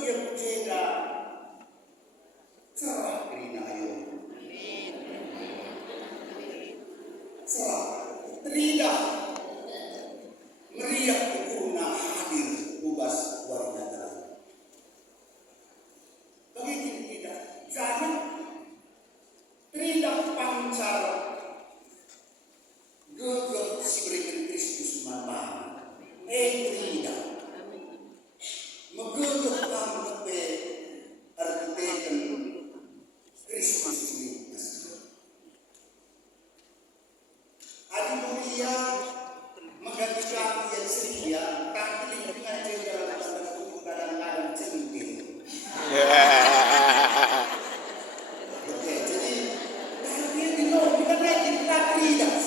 yang jeda cerah kerinayo cerah teridah meriah pukuna hadir ubas warna begitu tidak jangan teridah pancar gegep si berikan Kristus mamang teridah megegep kang tepe artiteken Kristus ini. Adi mulia menggantikan yang sedia kaki dengan jalan dalam kadang-kadang centil. Oke, jadi dia dino kita naikin kaki dah.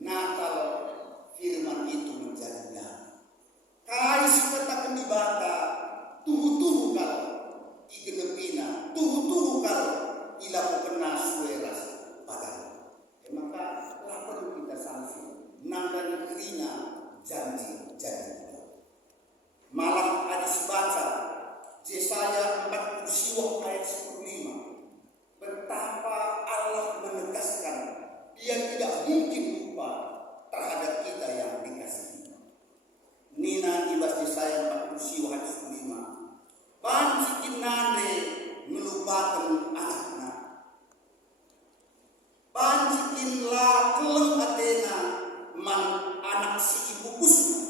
Natal firman itu menjadi nyata. menerima janji-janji. Malam hadis baca Yesaya 40 ayat 15. Betapa Allah menegaskan Dia tidak mungkin lupa terhadap kita yang dikasihi. Nina ibas Yesaya 40 ayat 15. Banci nande melupakan anaknya. Banci la keleng atena man anak si ibu kusna.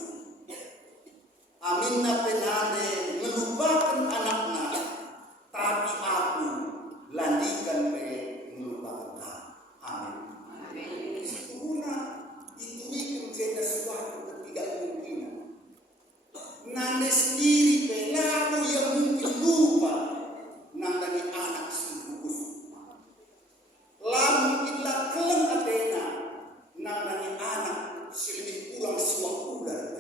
Aminna penade melupakan anaknya, tapi aku landikan pe melupakan. Amin. Sesungguhnya itu menjadi suatu ketidakmungkinan. Nande sendiri pe lalu yang mungkin lupa nandani anak si gugus. Lalu kita keleng atena nandani anak si lebih kurang suap ular.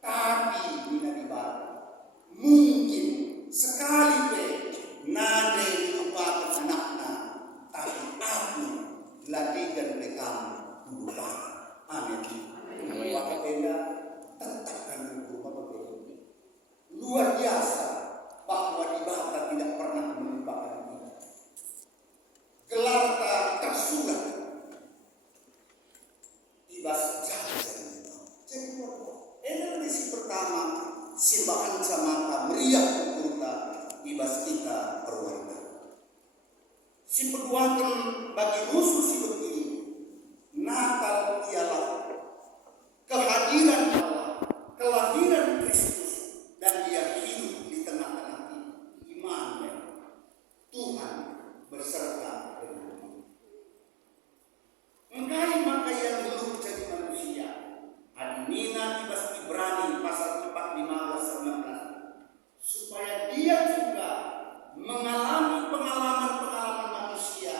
Tapi mina dibata mungkin sekali pe nade melupakan anaknya, tapi aku ladikan pe kamu lupa. Amin. Bapak benda tentangkan hukum Bapak benda luar biasa bahwa dibata tidak pernah melupakan kita. Gelar tersurat ibas janji. Edisi pertama simbahan samaka meriah kurta ibas kita perwarga. Si perduakan bagi musuh si begini Natal ialah kehadiran Allah, kelahiran Kristus, dan Dia hidup di tengah-tengah kita. Immanuel, Tuhan berserta dengan kita. Engkai maka yang belum jadi manusia. Adinina ibas Ibrani pasal 4, 15, 16. Supaya dia juga mengalami pengalaman-pengalaman manusia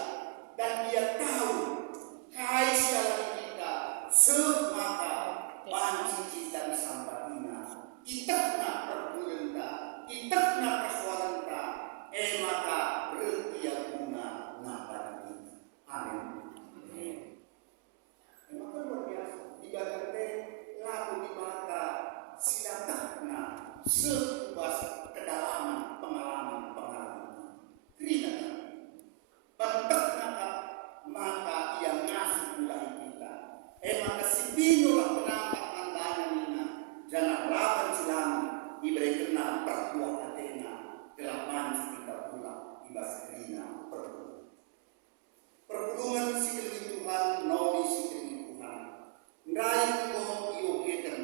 dan dia tahu kai sekali kita semaka banci kita disampatina itakna perpulenta itakna persuaranta maka retia guna napa kita. Amin. Maka luar biasa dibagate lalu dibata silatakna sebas kedalaman pengalaman kerina bentukna maka yang ngasih mulai kita maka sipinolah penangkat andana nina jangan laban silama diberi kena perkuat atena kelapan kita pula ibas kerina perhubungan sikil Tuhan nomi sikil Tuhan ngai ko iogetan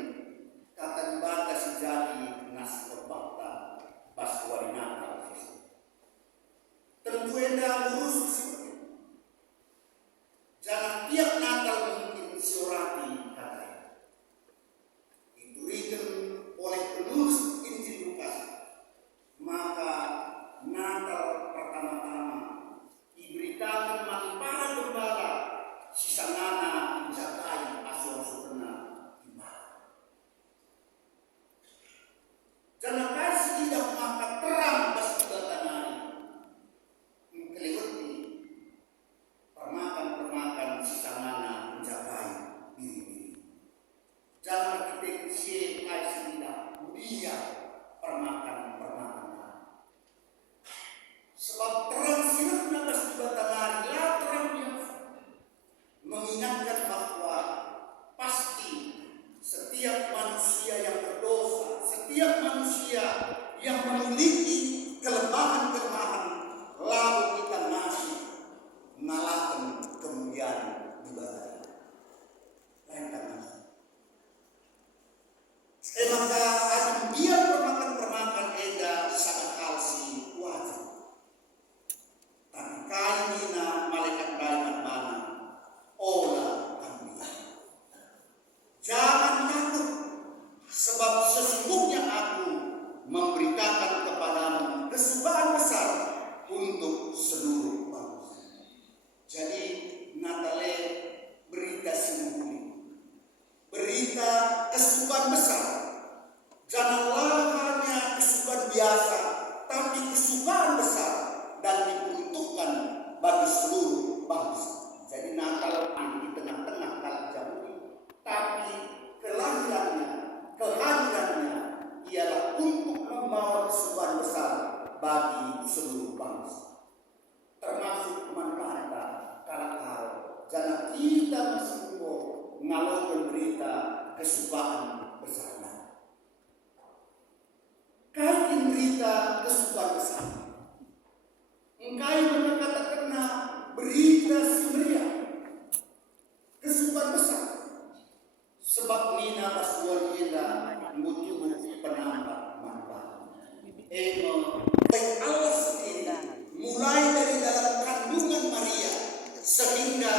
kata dibata sejadi nas berbakta pas warinata tentu enda urus seperti jangan tiap Natal mungkin siorati katanya diberikan oleh penulis Injil Lukas. Maka Natal pertama-tama diberitakan mati para gembala sisanana mencapai asuh-asuhna gimana. Jangan kasih tidak maka terang basibatan kelewati permakan sisanana mencapai diri. Jangan kita isi kasih tidak dia permakan. Sebab terang sinakna basibatan terang biasa mengingatkan bahwa pasti setiap manusia yang berdosa, setiap manusia yang memiliki kelemahan-kelemahan, lalu kita masih mengalahkan kemuliaan di badan. Lainkan masih. Maka dia permakan eda sangat halsi wajib. Tapi kainina malaikat banyak mana. Olah kami. Jangan takut, sebab sesungguhnya aku memberitakan kepadamu kesukaan besar untuk seluruh bangsa. Jadi Natale berita sungguh, berita kesukaan besar. Janganlah hanya kesukaan biasa, tapi kesukaan besar dan diperuntukkan bagi seluruh bangsa. Jadi Natal di tengah-tengah kalau jauh, tapi kesukaan bersama. Kau berita kesukaan bersama. Engkau mengatakan berita semeriah kesukaan bersama. Sebab nina baswar ila mutuh penampak manfaat. Baik Allah sendiri mulai dari dalam kandungan Maria sehingga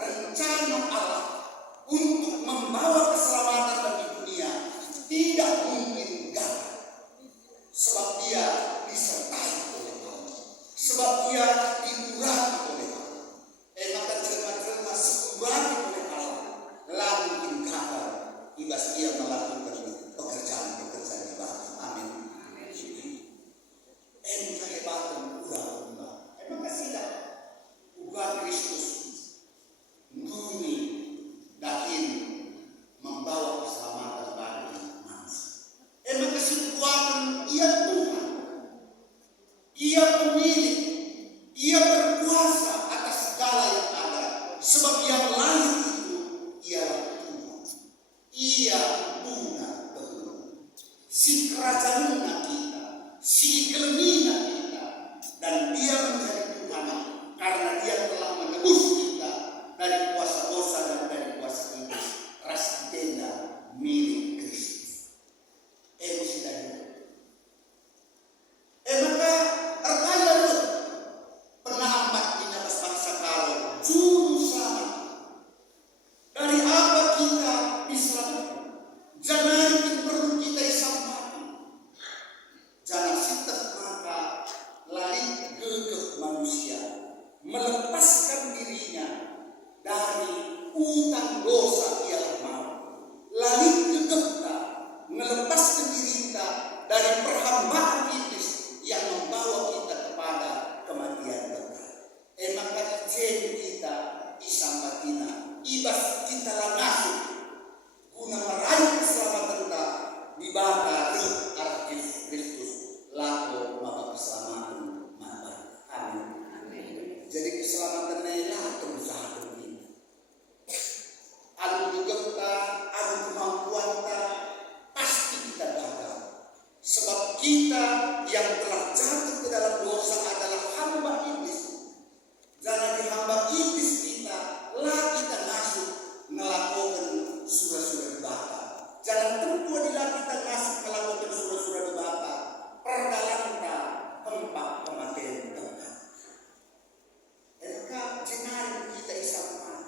rencana Allah untuk membawa keselamatan bagi dunia tidak mungkin gagal. Sebab dia disertai oleh Allah. Sebab dia diurapi oleh Allah. Maka jelma-jelma diurapi oleh Allah. Lalu mungkin gagal. Ibas dia melakukan pekerjaan-pekerjaan ibadah. Amin. Kehebatan urang-urang. Emang tidak? Uga Kristus bumi dahin membawa keselamatan bagi manusia. Emang kesimpulan ia Tuhan, ia pemilik, ia berkuasa atas segala yang ada. Sebab yang lain itu ialah Tuhan. Ia Tuhan Tuhan. Si kerajaan kita, si kelemina kita, dan dia menjadi Tuhan karena dia telah menebus kita dari kuasa dosa dan dari kuasa iblis. Ras tenda milik Kristus. Sudah maka arkaya lu pernah amat dinyabas bangsa karo juru selamat. Dari apa kita diselamatkan? Jangan perlu kita disampaikan. Jangan sitah maka lari gegep manusia melepaskan dirinya dari utang dosa ialah mau. Lari gegeplah melepaskan diri kita dari perhambaan iblis yang membawa kita kepada kematian kekal. Maka ijen kita isambatina ibas kita langasuk guna meraih keselamatan kita di bawah artis Kristus laku maka keselamatan mana. Amin. Jadi keselamatan lah berusaha kita. Adu juga kita, adu kemampuan kita, pasti kita gagal. Sebab kita yang telah jatuh ke dalam dosa adalah hamba iblis. Jangan dihamba iblis kita, lah kita masuk melakukan surah-surah ibadah. Jangan tentu adalah kita masuk melakukan surah-surah ibadah. Pergalanta tempat kematian kita. Maka jenari kita isapan.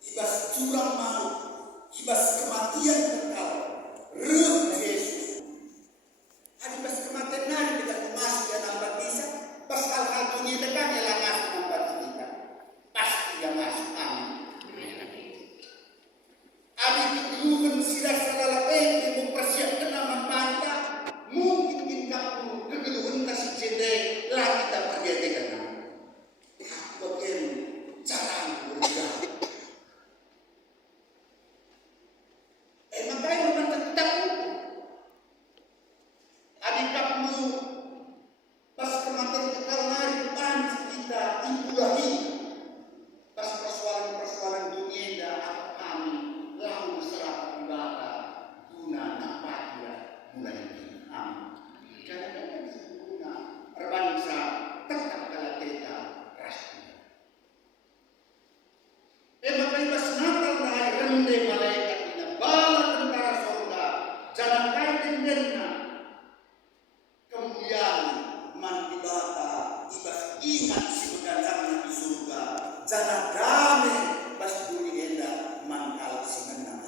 Ibas curang maut, ibas kematian kekal. Yesus. Ibas kematian nari kita masuk yang nampak bisa. Pas hal-hal dunia tekan yang langas nampak kita. Pasti yang masuk. Amin. Abi dikeluhkan silah segala yang mempersiapkan nama mata. Mungkin kita kegeluhan kasih jendek lah kita pergi dengan. Bagian cara berbeda. Makanya memang tetap adik kamu pas kematian kekal nari depan kita ibu lagi pas persoalan dunia dan apa kami lalu masyarakat ibadah guna nampak dia mulai ini. Amin. Jangan guna berbangsa tetap kalau kita rasmi. Makanya pas Natal nari rende malaikat kita bala tentara surga jangan kaitin denna kemuliaan mantibata ibas ingat si beganjang di surga jangan damai pas bumi enda mangkal si menang.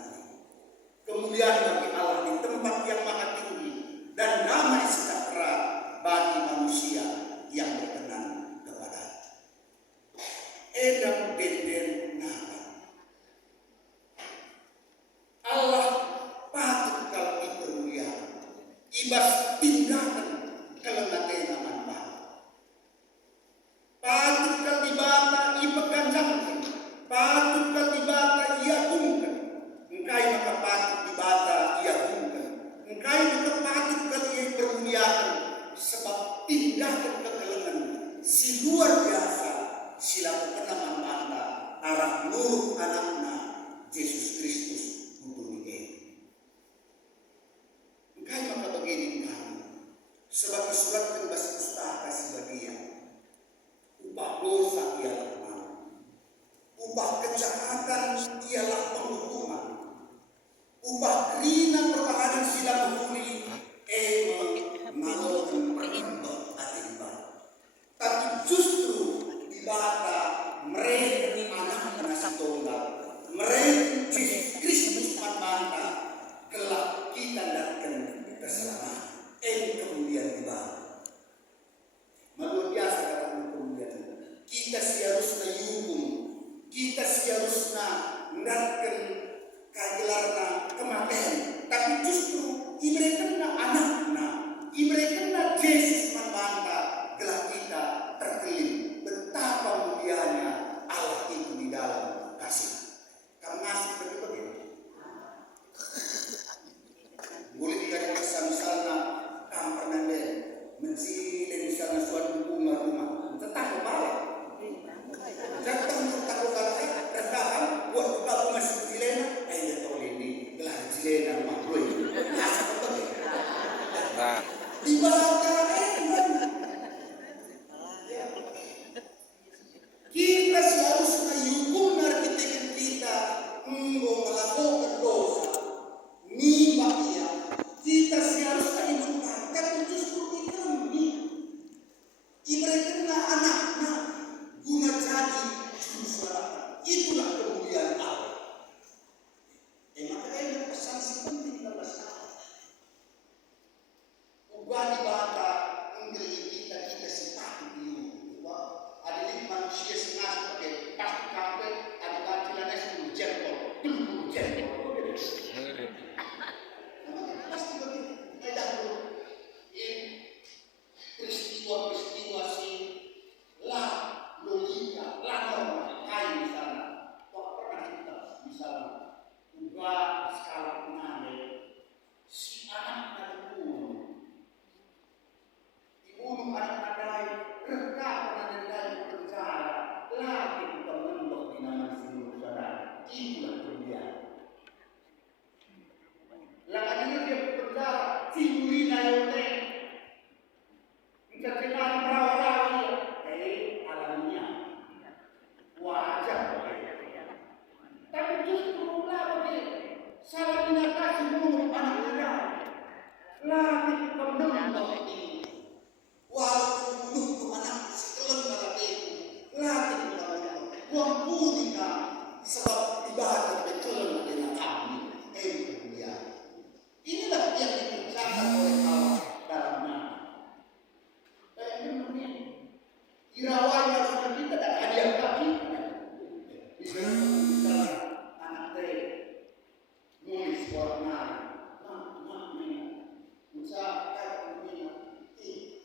Kemuliaan bagi Allah di tempat yang maha tinggi dan damai sejahtera bagi manusia yang berkenan kepada edam denden naga. Allah patut kalau dipermuliakan. Ibas tinggalkan kelembagaan manfaat. Patut kalau dibata ipeganjangkan. Patut kalau dibata iagungkan. Engkai maka patut dibata iagungkan. Engkai maka patut kalau dipermuliakan. Sebab tinggalkan kekelengan si luar biasa. Silaku kenaman anda arah nur anakna Yesus Kristus hubungi Engkai maka begini kami sebagai surat bebas pustaka sebagian upah dosa ialah maut, upah kejahatan ialah penghukuman, upah kerina pertahanan sila menghuni maut merembak akibat. Tapi justru dibata mereka anak nasi tunggal, mereka Yesus Kristus mata kelak kita datang keselamatan. Kemudian dibata. Luar biasa kata kemudian. Kita seharusnya yukum, kita seharusnya mendatkan kegelarna kematian. Tapi justru mereka anaknya, mereka Yesus membangga gelar kita terkelip. Betapa mulianya Allah itu di dalam kasih. Kamu ngasih begitu. Boleh dikatakan misalnya kamu pernah mencilin misalnya suatu bunga rumah. Tetap kepala. Jangan takut rekaman buat buka bunga cilena. Ya tahu ini gelar cilena makhluk. Asal betul. Di bawah kita seharusnya yukum narkitikin kita melakukan dosa nimba dia kita seharusnya ibukan tapi justru kita mereka anak-anak guna jadi jurusara itulah kemuliaan Allah. Makanya pesan si penting dalam masalah ubah di bata menggeli kita sepatu biru ada lima manusia sengaja pakai pasti kafe ada bacilannya 10 jempol pasti begitu tidak perlu peristiwa sih lah logika lah norma kayak misalnya kok pernah kita misalnya ubah skala penanda si anak dibunuh anak lain rekam anak lain berbicara lagi kita menembak di nama seluruh saudara itulah kemuliaan. Laga dia berbicara figurina yote kita kenal rawa-rawa alamnya wajah tapi justru lagi salah binatasi bunuh anak muda lagi pembentuk ini walaupun bunuh anak sekelem lagi buang punika sebab ibadah betul dengan kami kemuliaan. Inilah yang dikerjakan oleh Allah dalam nama. Irawanya sudah kita dan hadiah kaki. Misalnya anak teh nulis warna, bisa kata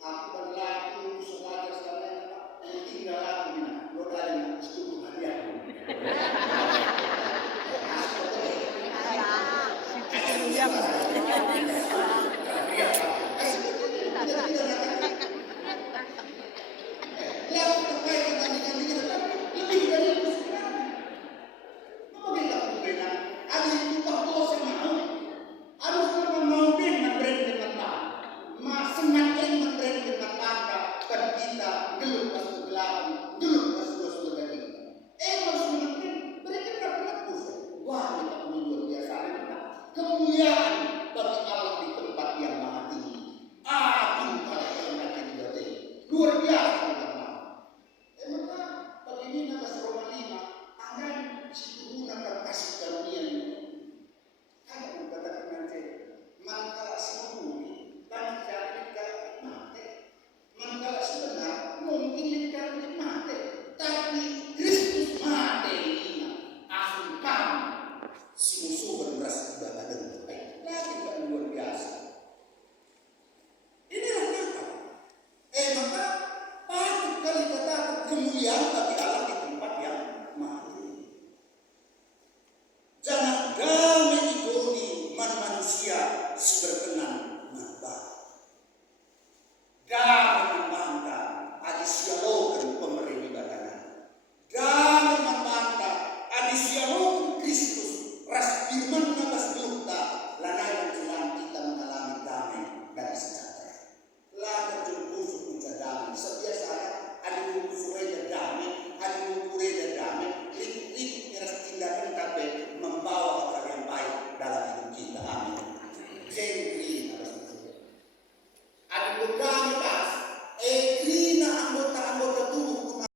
aku berlaku sebagai sekalian yang tinggal aku ini, lo dari seluruh hadiah. Kemuliaan bagi Allah di tempat yang maha tinggi. Agung pada tempat yang tinggi. Luar biasa teman-teman. Maka begini nama Roma 5 akan menggunakan kasih karunia ini. Kalau katakan nanti mangkala semua dan cari kalau mati. Mangkala sebenar mungkin kalau mati. Tapi Kristus mati ini akan kamu si musuh berberas ibadah dan baik lagi bukan luar biasa. Inilah nyata. Maka patut kali katakan kemuliaan bagi Allah di tempat yang maha tinggi. Jangan damai idoni manusia berkenan mabah. Damai membangga adisialokan pemerintah. Damai membangga adisialokan Kristus